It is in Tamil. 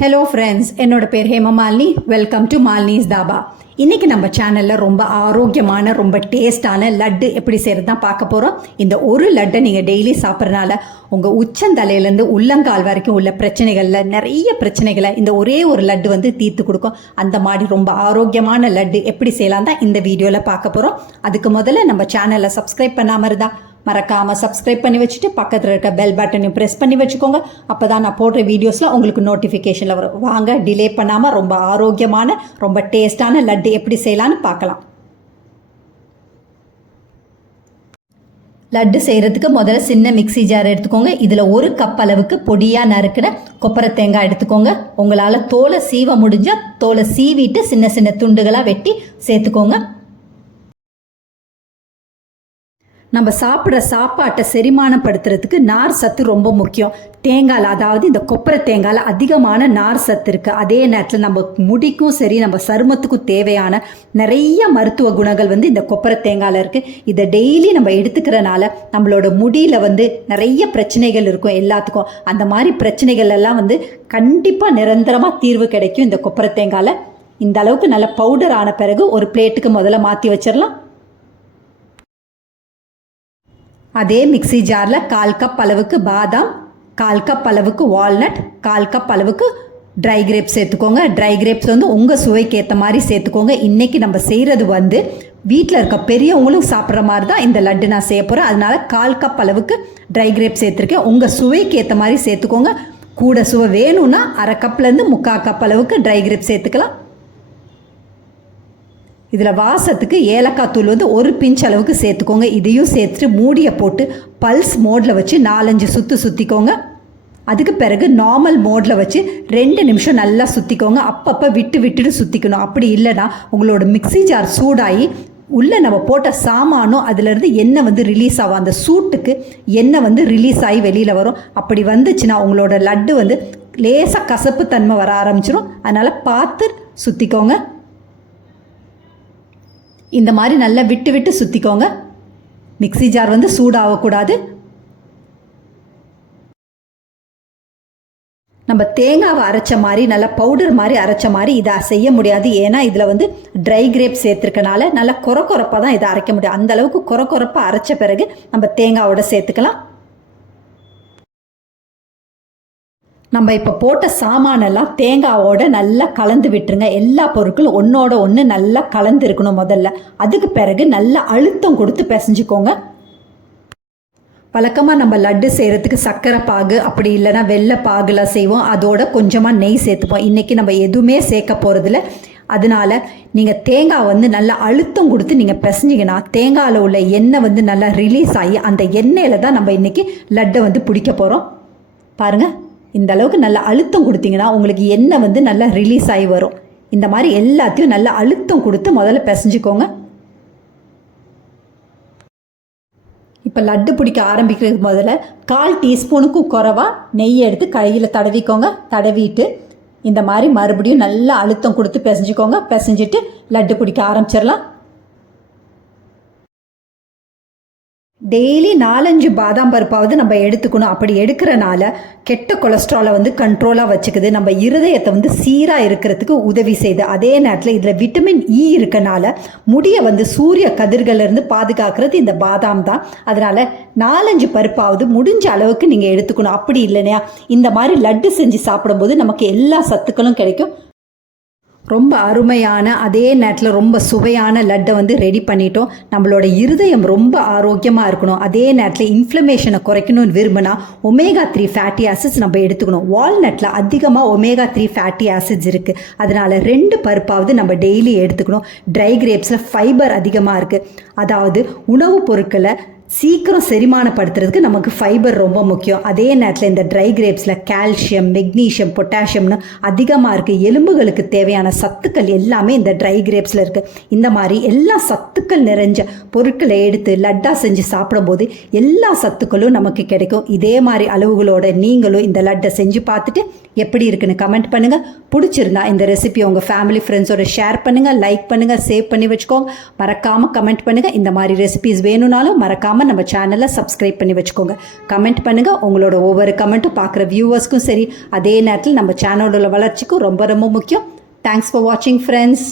ஹலோ ஃப்ரெண்ட்ஸ் என்னோட பேர் ஹேமமாலினி வெல்கம் டு மாலினிஸ் தாபா. இன்றைக்கி நம்ம சேனலில் ரொம்ப ஆரோக்கியமான ரொம்ப டேஸ்டான லட்டு எப்படி செய்கிறது தான் பார்க்க போகிறோம் இந்த ஒரு லட்டை நீங்கள் டெய்லி சாப்பிட்றனால உங்கள் உச்சந்தலையிலேருந்து உள்ளங்கால் வரைக்கும் உள்ள பிரச்சனைகளில் நிறைய பிரச்சனைகளை இந்த ஒரே ஒரு லட்டு வந்து தீர்த்து கொடுக்கும். அந்த மாதிரி ரொம்ப ஆரோக்கியமான லட்டு எப்படி செய்யலாம் தான் இந்த வீடியோவில் பார்க்க போகிறோம் அதுக்கு முதல்ல நம்ம சேனலை சப்ஸ்கிரைப் பண்ணாமல் இருந்தால் மறக்காமல் சப்ஸ்கிரைப் பண்ணி வச்சுட்டு பக்கத்தில் இருக்க பெல் பட்டனையும் ப்ரெஸ் பண்ணி வச்சுக்கோங்க. அப்போ தான் நான் போடுற வீடியோஸில் உங்களுக்கு நோட்டிஃபிகேஷனில் வரும். வாங்க டிலே பண்ணாமல் ரொம்ப ஆரோக்கியமான ரொம்ப டேஸ்டான லட்டு எப்படி செய்யலான்னு பார்க்கலாம். லட்டு செய்கிறதுக்கு முதல்ல சின்ன மிக்ஸி ஜார் எடுத்துக்கோங்க. இதில் ஒரு கப் அளவுக்கு பொடியாக நறுக்கின கொப்பரை தேங்காய் எடுத்துக்கோங்க. உங்களால் தோலை சீவ முடிஞ்சால் தோலை சீவிட்டு சின்ன சின்ன துண்டுகளாக வெட்டி சேர்த்துக்கோங்க. நம்ம சாப்பிட்ற சாப்பாட்டை செரிமானப்படுத்துறதுக்கு நார் சத்து ரொம்ப முக்கியம். தேங்காயில் அதாவது இந்த கொப்பரை தேங்காயில் அதிகமான நார் சத்து இருக்குது அதே நேரத்தில் நம்ம முடிக்கும் சரி நம்ம சருமத்துக்கும் தேவையான நிறைய மருத்துவ குணங்கள் வந்து இந்த கொப்பரை தேங்காயில் இருக்குது இதை டெய்லி நம்ம எடுத்துக்கிறனால நம்மளோட முடியில் வந்து நிறைய பிரச்சனைகள் இருக்கும் எல்லாத்துக்கும். அந்த மாதிரி பிரச்சனைகள் எல்லாம் வந்து கண்டிப்பாக நிரந்தரமாக தீர்வு கிடைக்கும் இந்த கொப்பரை தேங்காயில். இந்த அளவுக்கு நல்ல பவுடர் ஆன பிறகு ஒரு பிளேட்டுக்கு முதல்ல மாற்றி வச்சிடலாம். அதே மிக்ஸி ஜாரில் கால் கப் அளவுக்கு பாதாம் கால் கப் அளவுக்கு வால்நட் கால் கப் அளவுக்கு ட்ரை கிரேப்ஸ் சேர்த்துக்கோங்க. ட்ரை கிரேப்ஸ் வந்து உங்கள் சுவைக்கு ஏற்ற மாதிரி சேர்த்துக்கோங்க. இன்றைக்கி நம்ம செய்கிறது வந்து வீட்டில் இருக்க பெரியவங்களும் சாப்பிட்ற மாதிரி தான் இந்த லட்டு நான் செய்ய போகிறேன் அதனால் கால் கப் அளவுக்கு ட்ரை கிரேப்ஸ் சேர்த்துருக்கேன். உங்கள் சுவைக்கு ஏற்ற மாதிரி சேர்த்துக்கோங்க. கூட சுவை வேணும்னா அரை கப்லேருந்து முக்கால் கப் அளவுக்கு ட்ரை கிரேப் சேர்த்துக்கலாம். இதில் வாசத்துக்கு ஏலக்காய் தூள் வந்து ஒரு பிஞ்ச் அளவுக்கு சேர்த்துக்கோங்க. இதையும் சேர்த்துட்டு மூடியை போட்டு பல்ஸ் மோடில் வச்சு நாலஞ்சு சுற்று சுற்றிக்கோங்க அதுக்கு பிறகு நார்மல் மோடில் வச்சு ரெண்டு நிமிஷம் நல்லா சுற்றிக்கோங்க அப்பப்போ விட்டு விட்டுட்டு சுற்றிக்கணும் அப்படி இல்லைன்னா உங்களோட மிக்ஸி ஜார் சூடாகி உள்ளே நம்ம போட்ட சாமானும் அதுலேருந்து எண்ணெய் வந்து ரிலீஸ் ஆகும். அந்த சூட்டுக்கு எண்ணெய் வந்து ரிலீஸ் ஆகி வெளியில் வரும். அப்படி வந்துச்சுன்னா உங்களோட லட்டு வந்து லேசாக கசப்பு தன்மை வர ஆரம்பிச்சிடும் அதனால் பார்த்து சுற்றிக்கோங்க இந்த மாதிரி நல்லா விட்டு விட்டு சுற்றிக்கோங்க மிக்ஸி ஜார் வந்து சூடாகக்கூடாது நம்ம தேங்காவை அரைச்ச மாதிரி நல்லா பவுடர் மாதிரி அரைச்ச மாதிரி இதை செய்ய முடியாது. ஏன்னா இதில் வந்து ட்ரை கிரேப் சேர்த்துருக்கனால நல்லா கொர கொரப்பாக தான் இதை அரைக்க முடியும். அந்த அளவுக்கு கொர கொரப்பாக அரைச்ச பிறகு நம்ம தேங்காவோட சேர்த்துக்கலாம். நம்ம இப்போ போட்ட சாமானெல்லாம் தேங்காவோட நல்லா கலந்து விட்டுருங்க. எல்லா பொருட்களும் ஒன்றோட ஒன்று நல்லா கலந்து இருக்கணும் முதல்ல. அதுக்கு பிறகு நல்லா அழுத்தம் கொடுத்து பிசைஞ்சுக்கோங்க. வழக்கமாக நம்ம லட்டு செய்கிறதுக்கு சர்க்கரை பாகு அப்படி இல்லைன்னா வெள்ளை பாகுலாம் செய்வோம். அதோட கொஞ்சமாக நெய் சேர்த்துப்போம். இன்றைக்கி நம்ம எதுவுமே சேர்க்க போகிறதில்ல அதனால் நீங்கள் தேங்காய் வந்து நல்லா அழுத்தம் கொடுத்து நீங்கள் பிசைஞ்சிங்கன்னா தேங்காயில் உள்ள எண்ணெய் வந்து நல்லா ரிலீஸ் ஆகி அந்த எண்ணெயில் தான் நம்ம இன்றைக்கி லட்டை வந்து பிடிக்க போகிறோம் பாருங்கள் இந்த அளவுக்கு நல்ல அழுத்தம் கொடுத்தீங்கன்னா உங்களுக்கு எண்ணெய் வந்து நல்லா ரிலீஸ் ஆகி வரும். இந்த மாதிரி எல்லாத்தையும் நல்லா அழுத்தம் கொடுத்து முதல்ல பிசைஞ்சுக்கோங்க. இப்போ லட்டு பிடிக்க ஆரம்பிக்கிறதுக்கு முதல்ல கால் டீஸ்பூனுக்கும் குறைவாக நெய் எடுத்து கையில் தடவிக்கோங்க. தடவிட்டு இந்த மாதிரி மறுபடியும் நல்லா அழுத்தம் கொடுத்து பிசைஞ்சுக்கோங்க. பிசைஞ்சிட்டு லட்டு பிடிக்க ஆரம்பிச்சிடலாம். டெய்லி நாலஞ்சு பாதாம் பருப்பாவது நம்ம எடுத்துக்கணும். அப்படி எடுக்கிறனால கெட்ட கொலஸ்ட்ராலை வந்து கண்ட்ரோலாக வச்சுக்குது. நம்ம இருதயத்தை வந்து சீராக இருக்கிறதுக்கு உதவி செய்யுது. அதே நேரத்தில் இதில் விட்டமின் இ e இருக்கனால முடியை வந்து சூரிய கதிர்கள்லேருந்து பாதுகாக்கிறது இந்த பாதாம் தான். அதனால் நாலஞ்சு பருப்பாவது முடிஞ்ச அளவுக்கு நீங்கள் எடுத்துக்கணும். அப்படி இல்லைனையா இந்த மாதிரி லட்டு செஞ்சு சாப்பிடும்போது நமக்கு எல்லா சத்துக்களும் கிடைக்கும். ரொம்ப அருமையான அதே நேரத்தில் ரொம்ப சுவையான லட்டை வந்து ரெடி பண்ணிட்டோம். நம்மளோட இருதயம் ரொம்ப ஆரோக்கியமாக இருக்கணும். அதே நேரத்தில் இன்ஃப்ளமேஷனை குறைக்கணும்னு விரும்பினா ஒமேகா த்ரீ ஃபேட்டி ஆசிட்ஸ் நம்ம எடுத்துக்கணும். வால்நட்டில் அதிகமாக ஒமேகா த்ரீ ஃபேட்டி ஆசிட்ஸ் இருக்குது அதனால் ரெண்டு பருப்பாவது நம்ம டெய்லி எடுத்துக்கணும். ட்ரை கிரேப்ஸில் ஃபைபர் அதிகமாக இருக்குது அதாவது உணவுப் பொருட்களை சீக்கிரம் செரிமானப்படுத்துறதுக்கு நமக்கு ஃபைபர் ரொம்ப முக்கியம். அதே நேரத்தில் இந்த ட்ரை கிரேப்ஸில் கால்சியம் மெக்னீஷியம் பொட்டாசியம்னு அதிகமாக இருக்குது எலும்புகளுக்கு தேவையான சத்துக்கள் எல்லாமே இந்த ட்ரை கிரேப்ஸில் இருக்குது இந்த மாதிரி எல்லா சத்துக்கள் நிறைஞ்ச பொருட்களை எடுத்து லட்டா செஞ்சு சாப்பிடும்போது எல்லா சத்துக்களும் நமக்கு கிடைக்கும். இதே மாதிரி அளவுகளோட நீங்களும் இந்த லட்டை செஞ்சு பார்த்துட்டு எப்படி இருக்குன்னு கமெண்ட் பண்ணுங்கள் பிடிச்சிருந்தா இந்த ரெசிபி உங்கள் ஃபேமிலி ஃப்ரெண்ட்ஸோட ஷேர் பண்ணுங்கள் லைக் பண்ணுங்கள் சேவ் பண்ணி வச்சுக்கோங்க. மறக்காமல் கமெண்ட் பண்ணுங்கள் இந்த மாதிரி ரெசிபிஸ் வேணும்னாலும் மறக்காமல் மறக்காமல் நம்ம சேனலை சப்ஸ்கிரைப் பண்ணி வச்சுக்கோங்க. கமெண்ட் பண்ணுங்கள் உங்களோட ஒவ்வொரு கமெண்ட்டும் பார்க்குற வியூவர்ஸ்க்கும் சரி அதே நேரத்தில் நம்ம சேனலோட வளர்ச்சிக்கும் ரொம்ப ரொம்ப முக்கியம். தேங்க்ஸ் ஃபார் வாட்சிங் ஃப்ரெண்ட்ஸ்